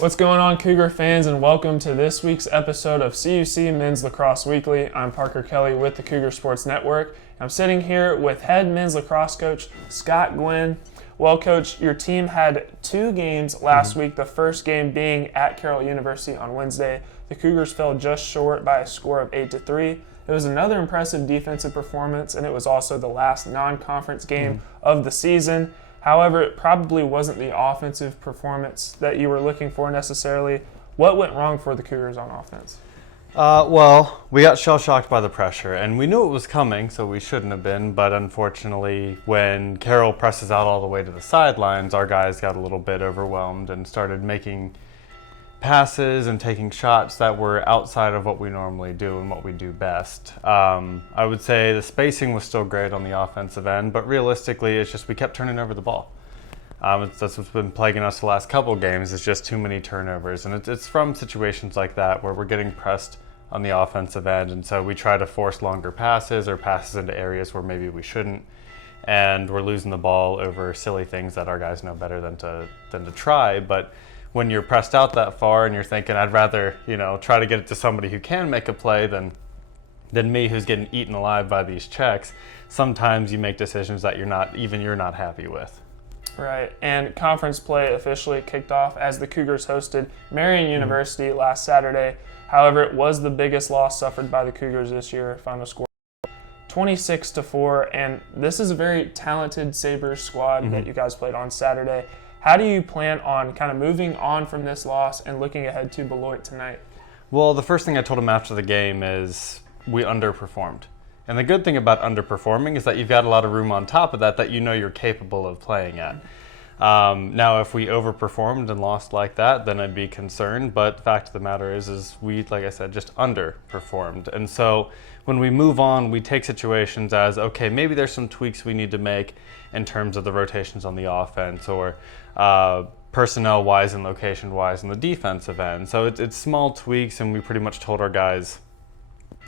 What's going on, Cougar fans, and welcome to this week's episode of CUC Men's Lacrosse Weekly. I'm Parker Kelly with the Cougar Sports Network. I'm sitting here with head men's lacrosse coach Scott Gwynn. Well, Coach, your team had two games last week, the first game being at Carroll University on Wednesday. The Cougars fell just short by a score of 8-3. It was another impressive defensive performance, and it was also the last non-conference game of the season. However, it probably wasn't the offensive performance that you were looking for necessarily. What went wrong for the Cougars on offense? Well, we got shell-shocked by the pressure, and we knew it was coming, so we shouldn't have been. But unfortunately, when Carroll presses out all the way to the sidelines, our guys got a little bit overwhelmed and started making passes and taking shots that were outside of what we normally do and what we do best. I would say the spacing was still great on the offensive end, but realistically, it's just we kept turning over the ball. That's what's been plaguing us the last couple games, is just too many turnovers. And it's from situations like that where we're getting pressed on the offensive end, and so we try to force longer passes or passes into areas where maybe we shouldn't, and we're losing the ball over silly things that our guys know better than to try. But when you're pressed out that far and you're thinking, I'd rather, try to get it to somebody who can make a play than me who's getting eaten alive by these checks, sometimes you make decisions that you're not happy with. Right, and conference play officially kicked off as the Cougars hosted Marian University last Saturday. However, it was the biggest loss suffered by the Cougars this year. Final score 26-4, and this is a very talented Sabres squad that you guys played on Saturday. How do you plan on kind of moving on from this loss and looking ahead to Beloit tonight? Well, the first thing I told them after the game is we underperformed. And the good thing about underperforming is that you've got a lot of room on top of that you know you're capable of playing at. Now, if we overperformed and lost like that, then I'd be concerned. But the fact of the matter is we, like I said, just underperformed. And so when we move on, we take situations as, okay, maybe there's some tweaks we need to make in terms of the rotations on the offense or personnel-wise and location-wise on the defensive end. So it's small tweaks, and we pretty much told our guys,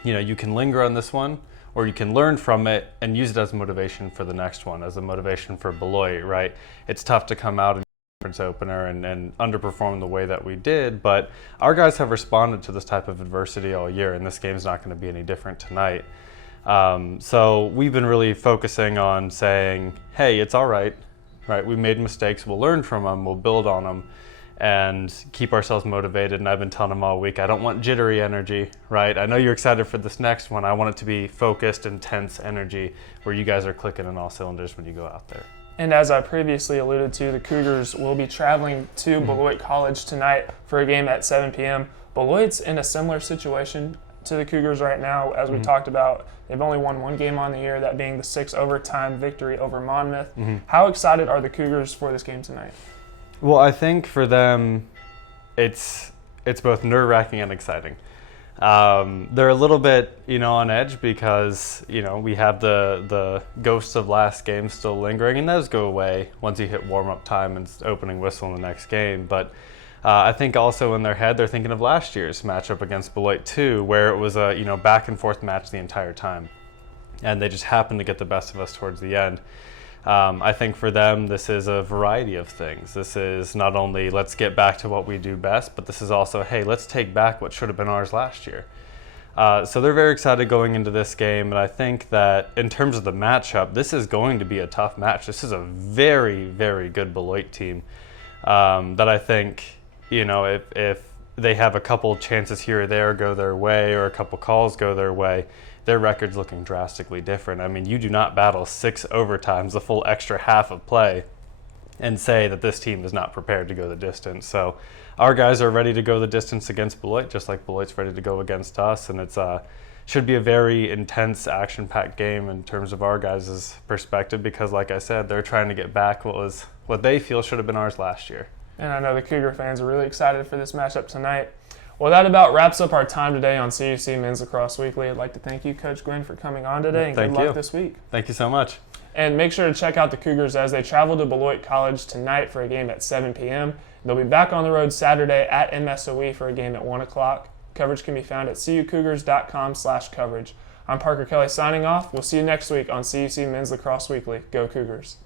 you can linger on this one, or you can learn from it and use it as motivation for the next one, as a motivation for Beloit, right? It's tough to come out in the conference opener and underperform the way that we did, but our guys have responded to this type of adversity all year, and this game's not going to be any different tonight. So we've been really focusing on saying, hey, it's all right, we made mistakes, we'll learn from them, we'll build on them, and keep ourselves motivated. And I've been telling them all week, I don't want jittery energy, right? I know you're excited for this next one. I want it to be focused, intense energy where you guys are clicking on all cylinders when you go out there. And as I previously alluded to, the Cougars will be traveling to Beloit College tonight for a game at 7 p.m. Beloit's in a similar situation to the Cougars right now. As we talked about, they've only won one game on the year, that being the 6 overtime victory over Monmouth. How excited are the Cougars for this game tonight? Well, I think for them, it's both nerve-wracking and exciting. They're a little bit, on edge because, we have the ghosts of last game still lingering, and those go away once you hit warm-up time and opening whistle in the next game. But I think also in their head, they're thinking of last year's matchup against Beloit 2, where it was a, back-and-forth match the entire time. And they just happened to get the best of us towards the end. I think for them, this is a variety of things. This is not only let's get back to what we do best, but this is also, hey, let's take back what should have been ours last year. So they're very excited going into this game, and I think that in terms of the matchup, this is going to be a tough match. This is a very, very good Beloit team that I think, if they have a couple chances here or there go their way or a couple calls go their way, their record's looking drastically different. I mean, you do not battle 6 overtimes, the full extra half of play, and say that this team is not prepared to go the distance. So our guys are ready to go the distance against Beloit, just like Beloit's ready to go against us, and it's should be a very intense, action-packed game in terms of our guys' perspective, because like I said, they're trying to get back what they feel should have been ours last year. And I know the Cougar fans are really excited for this matchup tonight. Well, that about wraps up our time today on CUC Men's Lacrosse Weekly. I'd like to thank you, Coach Gwynn, for coming on today, and good luck this week. Thank you so much. And make sure to check out the Cougars as they travel to Beloit College tonight for a game at 7 p.m. They'll be back on the road Saturday at MSOE for a game at 1 o'clock. Coverage can be found at cucougars.com/coverage. I'm Parker Kelly signing off. We'll see you next week on CUC Men's Lacrosse Weekly. Go Cougars.